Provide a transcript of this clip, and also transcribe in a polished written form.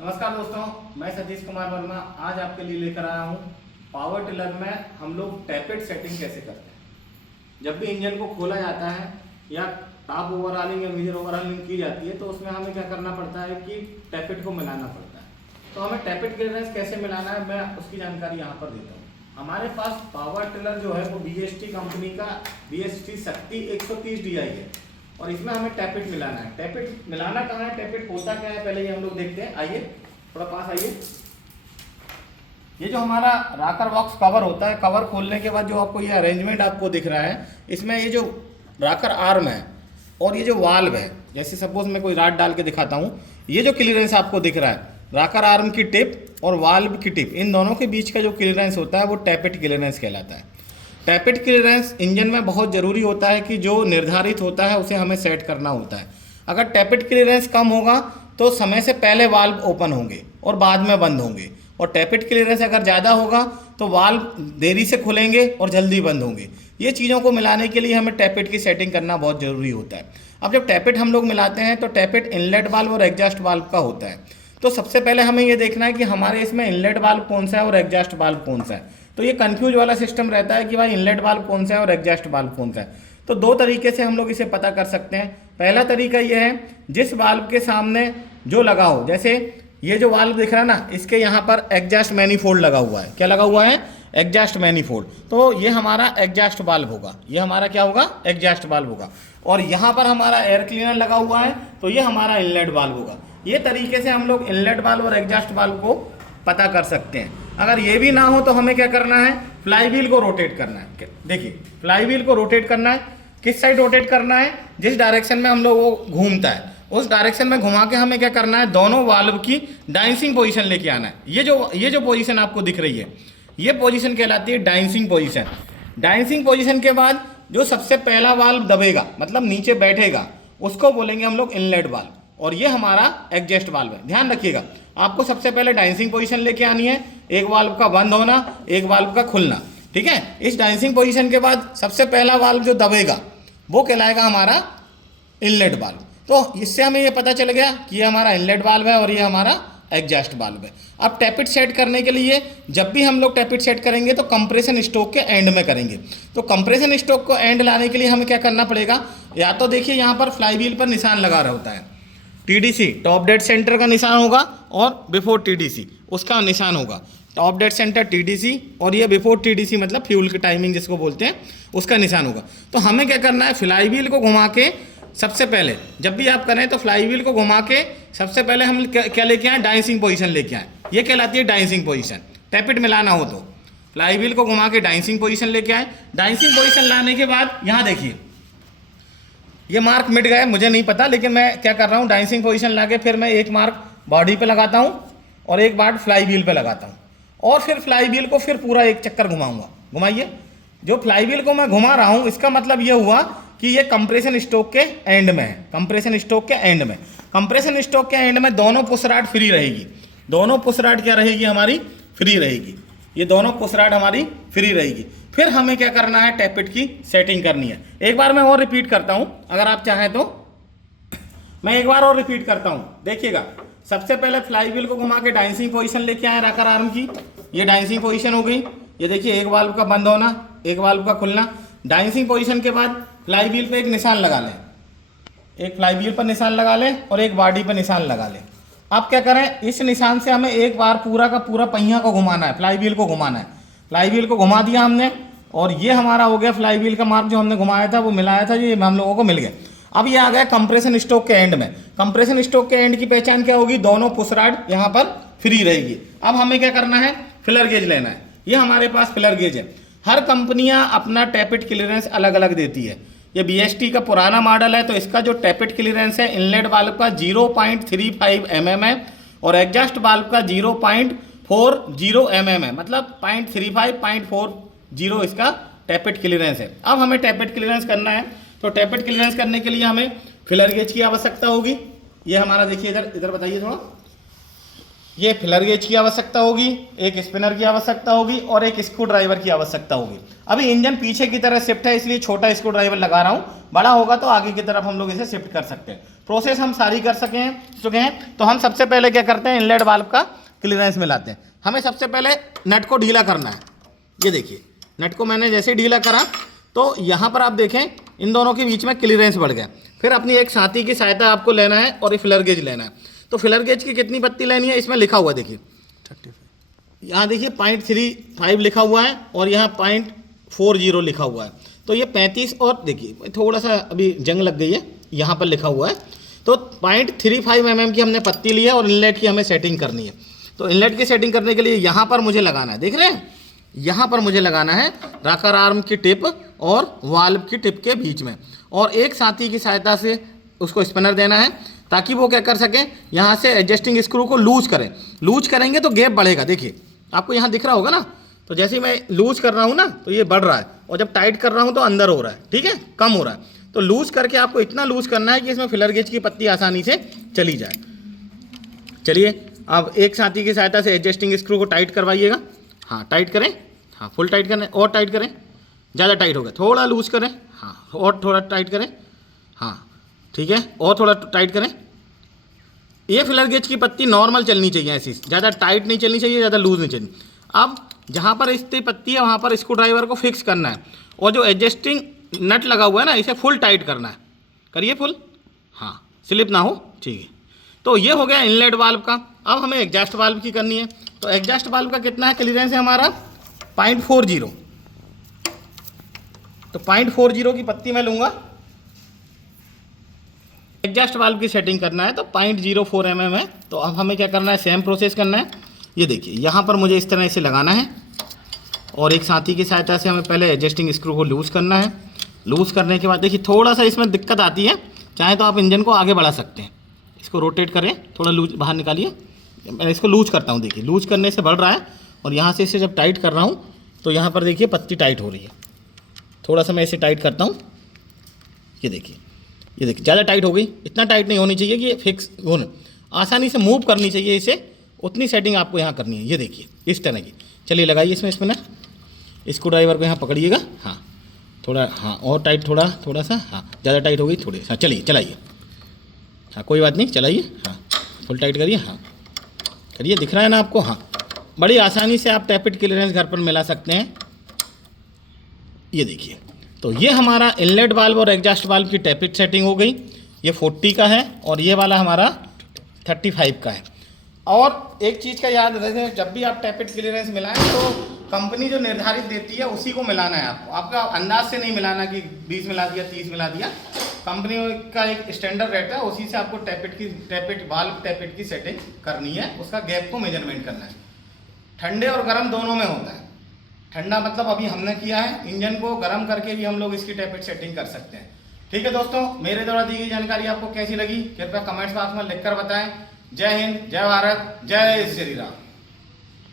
नमस्कार दोस्तों, मैं सतीश कुमार वर्मा आज आपके लिए लेकर आया हूँ पावर टिलर में हम लोग टैपेट सेटिंग कैसे करते हैं। जब भी इंजन को खोला जाता है या टॉप ओवरऑलिंग या मेजर ओवरऑलिंग की जाती है तो उसमें हमें क्या करना पड़ता है कि टैपेट को मिलाना पड़ता है। तो हमें टैपेट क्लियरेंस कैसे मिलाना है मैं उसकी जानकारी यहाँ पर देता हूँ। हमारे पास पावर टिलर जो है वो BST कंपनी का BST शक्ति 130 DI है और इसमें हमें टैपेट मिलाना है। टैपेट मिलाना कहाँ है, टैपेट होता क्या है, पहले ये हम लोग देखते हैं। आइए थोड़ा पास आइए। ये जो हमारा रॉकर बॉक्स कवर होता है, कवर खोलने के बाद जो आपको ये अरेंजमेंट आपको दिख रहा है, इसमें ये जो रॉकर आर्म है और ये जो वाल्व है, जैसे सपोज मैं कोई रॉड डाल के दिखाता हूँ, ये जो क्लियरेंस आपको दिख रहा है, रॉकर आर्म की टिप और वाल्व की टिप, इन दोनों के बीच का जो क्लियरेंस होता है वो टैपेट क्लियरेंस कहलाता है। टैपेट क्लियरेंस इंजन में बहुत ज़रूरी होता है कि जो निर्धारित होता है उसे हमें सेट करना होता है। अगर टैपेट क्लियरेंस कम होगा तो समय से पहले वाल्व ओपन होंगे और बाद में बंद होंगे, और टैपेट क्लियरेंस अगर ज़्यादा होगा तो वाल्व देरी से खुलेंगे और जल्दी बंद होंगे। ये चीज़ों को मिलाने के लिए हमें टैपेट की सेटिंग करना बहुत ज़रूरी होता है। अब जब टैपेट हम लोग मिलाते हैं तो टैपेट इनलेट वाल्व और एग्जॉस्ट वाल्व का होता है। तो सबसे पहले हमें ये देखना है कि हमारे इसमें इनलेट वाल्व कौन सा है और एग्जॉस्ट वाल्व कौन सा है। तो ये कंफ्यूज वाला सिस्टम रहता है कि भाई इनलेट वाल्व कौन सा है और एग्जॉस्ट वाल्व कौन सा है। तो दो तरीके से हम लोग इसे पता कर सकते हैं। पहला तरीका ये है, जिस वाल्व के सामने जो लगा हो, जैसे ये जो वाल्व दिख रहा है ना, इसके यहाँ पर एग्जॉस्ट मैनिफोल्ड लगा हुआ है। क्या लगा हुआ है? Exhaust manifold. तो ये हमारा एग्जॉस्ट वाल्व होगा, ये हमारा क्या होगा? एग्जॉस्ट वाल्व होगा। और यहाँ पर हमारा एयर क्लीनर लगा हुआ है तो ये हमारा इनलेट वाल्व होगा। ये तरीके से हम लोग इनलेट वाल्व और एग्जॉस्ट वाल्व को पता कर सकते हैं। अगर ये भी ना हो तो हमें क्या करना है? फ्लाईव्हील को रोटेट करना है। देखिए, फ्लाईव्हील को रोटेट करना है। किस साइड रोटेट करना है? जिस डायरेक्शन में हम लोग वो घूमता है उस डायरेक्शन में घुमा के हमें क्या करना है? दोनों वाल्व की डाइसिंग पोजीशन लेके आना है। ये जो पोजीशन आपको दिख रही है, ये पोजीशन कहलाती है डाइसिंग पोजीशन। डाइसिंग पोजीशन के बाद जो सबसे पहला वाल्व दबेगा, मतलब नीचे बैठेगा, उसको बोलेंगे हम लोग इनलेट वाल्व, और ये हमारा एग्जॉस्ट वाल्व है। ध्यान रखिएगा, आपको सबसे पहले डाइसिंग पोजीशन लेके आनी है, एक वाल्व का बंद होना, एक वाल्व का खुलना। ठीक है, इस डाइसिंग पोजीशन के बाद सबसे पहला वाल्व जो दबेगा वो कहलाएगा हमारा इनलेट वाल्व। तो इससे हमें ये पता चल गया कि ये हमारा इनलेट वाल्व है और ये हमारा एग्जॉस्ट वाल्व है। अब टैपेट सेट करने के लिए जब भी हम लोग टैपेट सेट करेंगे तो कंप्रेशन स्ट्रोक के एंड में करेंगे। तो कंप्रेशन स्ट्रोक को एंड लाने के लिए हमें क्या करना पड़ेगा? या तो देखिए यहाँ पर फ्लाईव्हील पर निशान लगा रहा होता है, TDC टॉप डेड सेंटर का निशान होगा और बिफोर TDC उसका निशान होगा। टॉप डेड सेंटर TDC और ये बिफोर TDC मतलब फ्यूल की टाइमिंग जिसको बोलते हैं, उसका निशान होगा। तो हमें क्या करना है? फ्लाईव्हील को घुमा के सबसे पहले, जब भी आप करें तो फ्लाईव्हील को घुमा के सबसे पहले हम क्या लेके आए? डाइसिंग पोजीशन लेके आए। ये कहलाती है डाइसिंग पोजीशन। टैपेट मिलाना हो तो फ्लाईव्हील को घुमा के डाइसिंग पोजीशन लेके आए। डाइसिंग पोजीशन लाने के बाद यहाँ देखिए, ये मार्क मिट गए, मुझे नहीं पता, लेकिन मैं क्या कर रहा हूँ? डाइसिंग पोजीशन लाके फिर मैं एक मार्क बॉडी पे लगाता हूँ और एक बार फ्लाईव्हील पे लगाता हूँ, और फिर फ्लाईव्हील को फिर पूरा एक चक्कर घुमाऊंगा। घुमाइए। जो फ्लाईव्हील को मैं घुमा रहा हूँ इसका मतलब ये हुआ कि ये कंप्रेशन स्ट्रोक के एंड में है। कंप्रेशन स्ट्रोक के एंड में, कंप्रेशन स्ट्रोक के एंड में दोनों पुश रॉड फ्री रहेगी। दोनों पुश रॉड क्या रहेगी? हमारी फ्री रहेगी। ये दोनों पुश रॉड हमारी फ्री रहेगी। फिर हमें क्या करना है? टैपेट की सेटिंग करनी है। एक बार मैं और रिपीट करता हूं, अगर आप चाहें तो मैं एक बार और रिपीट करता हूं। देखिएगा, सबसे पहले फ्लाईव्हील को घुमा के डाइसिंग पोजीशन लेके आए रॉकर आर्म की, ये डाइसिंग पोजीशन हो गई। ये देखिए, एक वाल्व का बंद होना, एक वाल्व का खुलना। डाइसिंग पोजीशन के बाद फ्लाईव्हील पे एक निशान लगा लें, एक फ्लाईव्हील पर निशान लगा लें और एक बॉडी पर निशान लगा लें। अब क्या करें? इस निशान से हमें एक बार पूरा का पूरा पहिया को घुमाना है, फ्लाईव्हील को घुमाना है। फ्लाईव्हील को घुमा दिया हमने और ये हमारा हो गया फ्लाईव्हील का मार्क, जो हमने घुमाया था वो मिलाया था, ये हम लोगों को मिल गया। अब ये आ गया कंप्रेशन स्ट्रोक के एंड में। कंप्रेशन स्ट्रोक के एंड की पहचान क्या होगी? दोनों पुश रॉड यहाँ पर फ्री रहेगी। अब हमें क्या करना है? फिलर गेज लेना है। ये हमारे पास फिलर गेज है। हर कंपनियां अपना टैपेट क्लियरेंस अलग अलग देती है। ये BST का पुराना मॉडल है तो इसका जो टैपेट क्लियरेंस है इनलेट वाल्व का 0.35 mm है और एग्जॉस्ट वाल्व का 0.40 mm है, मतलब 0.35 0.40 इसका टैपेट क्लियरेंस है। अब हमें टैपेट क्लियरेंस करना है, तो टैपेट क्लियरेंस करने के लिए हमें फिलर गेज की आवश्यकता होगी। ये हमारा देखिए, इधर बताइए थोड़ा, ये फिलर गेज की आवश्यकता होगी, एक स्पिनर की आवश्यकता होगी और एक स्क्रू ड्राइवर की आवश्यकता होगी। अभी इंजन पीछे की तरफ शिफ्ट है इसलिए छोटा स्क्रू ड्राइवर लगा रहा हूँ, बड़ा होगा तो आगे की तरफ हम लोग इसे शिफ्ट कर सकते हैं। प्रोसेस हम सारी कर चुके हैं। तो हम सबसे पहले क्या करते हैं, इनलेट वाल्व का क्लियरेंस मिलाते हैं। हमें सबसे पहले नट को ढीला करना है। ये देखिए नट को मैंने जैसे ढीला करा तो यहाँ पर आप देखें इन दोनों के बीच में क्लियरेंस बढ़ गया। फिर अपनी एक साथी की सहायता आपको लेना है और ये फिलर गेज लेना है। तो फिलर गेज की कितनी पत्ती लेनी है इसमें लिखा हुआ है, देखिए 35, यहाँ देखिए 0.35 लिखा हुआ है और यहाँ 0.40 लिखा हुआ है। तो ये 35 और देखिए थोड़ा सा अभी जंग लग गई है, यहाँ पर लिखा हुआ है। तो 0.35 mm की हमने पत्ती ली है और इनलेट की हमें सेटिंग करनी है। तो इनलेट की सेटिंग करने के लिए यहाँ पर मुझे लगाना है, देख रहे हैं, यहाँ पर मुझे लगाना है रॉकर आर्म की टिप और वाल्व की टिप के बीच में, और एक साथी की सहायता से उसको स्पिनर देना है ताकि वो क्या कर सके, यहाँ से एडजस्टिंग स्क्रू को लूज करें। लूज करेंगे तो गैप बढ़ेगा, देखिए आपको यहाँ दिख रहा होगा ना। तो जैसे ही मैं लूज कर रहा हूँ ना तो ये बढ़ रहा है, और जब टाइट कर रहा हूँ तो अंदर हो रहा है, ठीक है, कम हो रहा है। तो लूज करके आपको इतना लूज करना है कि इसमें फिलर गेज की पत्ती आसानी से चली जाए। चलिए अब एक साथी की सहायता से एडजस्टिंग स्क्रू को टाइट करवाइएगा। हाँ टाइट करें, हाँ फुल टाइट करें और टाइट करें, ज़्यादा टाइट हो गया, थोड़ा लूज करें, हाँ और थोड़ा टाइट करें, हाँ ठीक है, और थोड़ा टाइट करें। ये फिलर गेज की पत्ती नॉर्मल चलनी चाहिए, ऐसी ज़्यादा टाइट नहीं चलनी चाहिए, ज़्यादा लूज नहीं चाहिए। अब जहाँ पर इसकी पत्ती है वहाँ पर स्क्रू ड्राइवर को फिक्स करना है, और जो एडजस्टिंग नट लगा हुआ है ना इसे फुल टाइट करना है। करिए फुल, हाँ स्लिप ना हो, ठीक है। तो ये हो गया इनलेट वाल्व का। अब हमें एग्जॉस्ट वाल्व की करनी है। तो एग्जॉस्ट वाल्व का कितना है क्लियरेंस है हमारा 0.40। तो 0.40 की पत्ती मैं लूँगा। एग्जॉस्ट वाल्व की सेटिंग करना है तो 0.04 mm है। तो अब हमें क्या करना है, सेम प्रोसेस करना है। ये देखिए यहाँ पर मुझे इस तरह से लगाना है, और एक साथी की सहायता से हमें पहले एडजस्टिंग स्क्रू को लूज़ करना है। लूज़ करने के बाद देखिए थोड़ा सा इसमें दिक्कत आती है, चाहे तो आप इंजन को आगे बढ़ा सकते हैं। इसको रोटेट करें, थोड़ा लूज बाहर निकालिए, मैं इसको लूज करता हूँ। देखिए लूज करने से बढ़ रहा है, और यहाँ से इसे जब टाइट कर रहा हूँ तो यहाँ पर देखिए पत्ती टाइट हो रही है। थोड़ा सा मैं इसे टाइट करता हूँ, ये देखिए ज़्यादा टाइट हो गई। इतना टाइट नहीं होनी चाहिए कि ये फिक्स हो, आसानी से मूव करनी चाहिए इसे, उतनी सेटिंग आपको यहाँ करनी है। ये देखिए इस तरह की। चलिए लगाइए इसमें स्पिनर, स्क्रू ड्राइवर को यहाँ पकड़िएगा, हाँ थोड़ा, हाँ और टाइट, थोड़ा सा, हाँ ज़्यादा टाइट हो गई थोड़ी। हाँ चलिए चलाइए, हाँ कोई बात नहीं, चलाइए, हाँ फुल टाइट करिए, हाँ करिए, दिख रहा है ना आपको। हाँ बड़ी आसानी से आप टैपिट क्लियरेंस घर पर मिला सकते हैं। ये देखिए, तो ये हमारा इनलेट वाल्व और एग्जॉस्ट वाल्व की टैपिट सेटिंग हो गई। ये 40 का है और ये वाला हमारा 35 का है। और एक चीज़ का याद रखें, जब भी आप टैपिट क्लियरेंस मिलाएं तो कंपनी जो निर्धारित देती है उसी को मिलाना है आपको। आपका अंदाज से नहीं मिलाना कि 20 मिला दिया, 30 मिला दिया। कंपनी का एक स्टैंडर्ड रहता है, उसी से आपको टैपिट वाल्व टैपिट की सेटिंग करनी है, उसका गैप को मेजरमेंट करना है। ठंडे और गर्म दोनों में होता है। ठंडा मतलब अभी हमने किया है, इंजन को गर्म करके भी हम लोग इसकी टैपिट सेटिंग कर सकते हैं। ठीक है दोस्तों, मेरे द्वारा दी गई जानकारी आपको कैसी लगी कृपया कमेंट्स बॉक्स में लिखकर बताएं। जय हिंद, जय भारत, जय श्री राम।